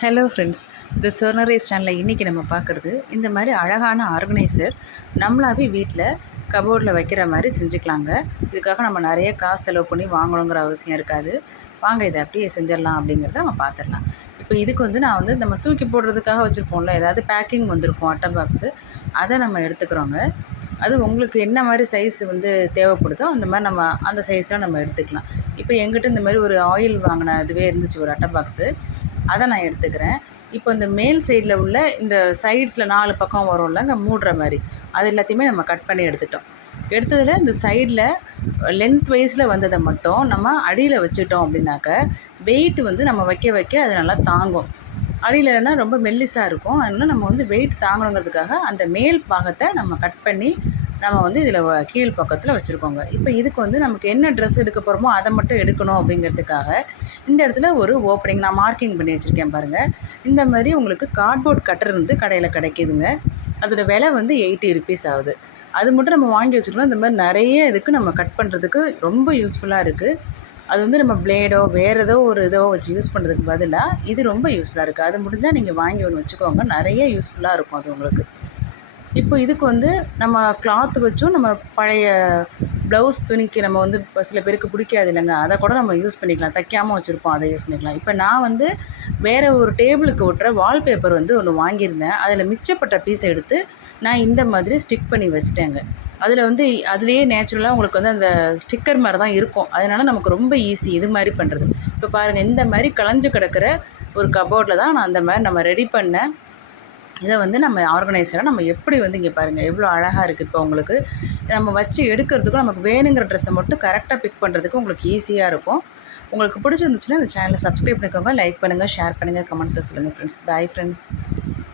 Hello friends இந்த சர்னரைஸ் சேனலில் இன்றைக்கி நம்ம பார்க்குறது இந்த மாதிரி அழகான ஆர்கனைசர் நம்மளாவே வீட்டில் கபோர்டில் வைக்கிற மாதிரி செஞ்சுக்கலாங்க. இதுக்காக நம்ம நிறைய காசு செலவு பண்ணி வாங்கணுங்கிற அவசியம் இருக்காது. வாங்க இதை அப்படியே செஞ்சிடலாம் அப்படிங்கிறத நம்ம பார்த்துடலாம். இப்போ இதுக்கு வந்து நான் வந்து நம்ம தூக்கி போடுறதுக்காக வச்சுருப்போம்ல ஏதாவது பேக்கிங் வந்திருக்கும் அட்டை பாக்ஸு அதை நம்ம எடுத்துக்கிறோங்க. அது உங்களுக்கு என்ன மாதிரி சைஸ் வந்து தேவைப்படுதோ அந்த மாதிரி நம்ம அந்த சைஸில் நம்ம எடுத்துக்கலாம். இப்போ எங்கிட்ட இந்த மாதிரி ஒரு ஆயில் வாங்கின இதுவே இருந்துச்சு ஒரு அட்டை பாக்ஸு அதை நான் எடுத்துக்கிறேன். இப்போ இந்த மேல் சைடில் உள்ள இந்த சைட்ஸில் நாலு பக்கம் வரும்ல அங்கே மூடுற மாதிரி. அது எல்லாத்தையுமே நம்ம கட் பண்ணி எடுத்துட்டோம். எடுத்ததில் இந்த சைடில் லென்த் வைஸில் வந்ததை மட்டும் நம்ம அடியில் வச்சுட்டோம் அப்படின்னாக்க வெயிட் வந்து நம்ம வைக்க வைக்க அது நல்லா தாங்கும். அடியிலனா ரொம்ப மெல்லிஸாக இருக்கும். அதனால் நம்ம வந்து வெயிட் தாங்கணுங்கிறதுக்காக அந்த மேல் பாகத்தை நம்ம கட் பண்ணி நம்ம வந்து இதில் கீழ் பக்கத்தில் வச்சுருக்கோங்க. இப்போ இதுக்கு வந்து நமக்கு என்ன ட்ரெஸ் எடுக்க போகிறோமோ அதை மட்டும் எடுக்கணும் அப்படிங்கிறதுக்காக இந்த இடத்துல ஒரு ஓப்பனிங் நான் மார்க்கிங் பண்ணி வச்சுருக்கேன் பாருங்கள் இந்த மாதிரி உங்களுக்கு கார்ட்போர்ட் கட்டர் வந்து கடையில் கிடைக்கிதுங்க. அதோட விலை வந்து எயிட்டி ருபீஸ் ஆகுது. அது மட்டும் நம்ம வாங்கி வச்சுருக்கோம். இந்த மாதிரி நிறைய இருக்குது நம்ம கட் பண்ணுறதுக்கு ரொம்ப யூஸ்ஃபுல்லாக இருக்குது அது வந்து நம்ம பிளேடோ வேறு ஏதோ ஒரு இதோ வச்சு யூஸ் பண்ணுறதுக்கு பதிலாக இது ரொம்ப யூஸ்ஃபுல்லாக இருக்குது அது முடிஞ்சால் நீங்கள் வாங்கி ஒன்று வச்சுக்கோங்க. நிறைய யூஸ்ஃபுல்லாக இருக்கும் அது உங்களுக்கு. இப்போ இதுக்கு வந்து நம்ம கிளாத் வச்சும் நம்ம பழைய ப்ளவுஸ் துணிக்கு நம்ம வந்து இப்போ சில பேருக்கு பிடிக்காது இல்லைங்க. அதை கூட நம்ம யூஸ் பண்ணிக்கலாம். தைக்காமல் வச்சுருப்போம். அதை யூஸ் பண்ணிக்கலாம். இப்போ நான் வந்து வேறு ஒரு டேபிளுக்கு ஒட்டுற வால்பேப்பர் வந்து ஒன்று வாங்கியிருந்தேன். அதில் மிச்சப்பட்ட பீஸை எடுத்து நான் இந்த மாதிரி ஸ்டிக் பண்ணி வச்சுட்டேங்க. அதில் வந்து அதுலேயே நேச்சுரலாக உங்களுக்கு வந்து அந்த ஸ்டிக்கர் மாதிரி தான் இருக்கும். அதனால் நமக்கு ரொம்ப ஈஸி இது மாதிரி பண்ணுறது இப்போ பாருங்கள் இந்த மாதிரி களைஞ்சு கிடக்கிற ஒரு கபோர்டில் தான் நான் அந்த மாதிரி நம்ம ரெடி பண்ணேன் இதை வந்து நம்ம ஆர்கனைசராக நம்ம எப்படி வந்து இங்கே பாருங்கள் எவ்வளோ அழகாக இருக்குது இப்போ உங்களுக்கு. நம்ம வச்சு எடுக்கிறதுக்கும் நமக்கு வேணுங்கிற ட்ரெஸ்ஸை மட்டும் கரெக்டாக பிக் பண்ணுறதுக்கு உங்களுக்கு ஈஸியாக இருக்கும். உங்களுக்கு பிடிச்சிருந்துச்சுன்னா இந்த சேனலை சப்ஸ்கிரைப் பண்ணிக்கோங்க லைக் பண்ணுங்கள் ஷேர் பண்ணுங்கள் கமெண்ட்ஸில் சொல்லுங்கள் ஃப்ரெண்ட்ஸ் பாய் ஃப்ரெண்ட்ஸ்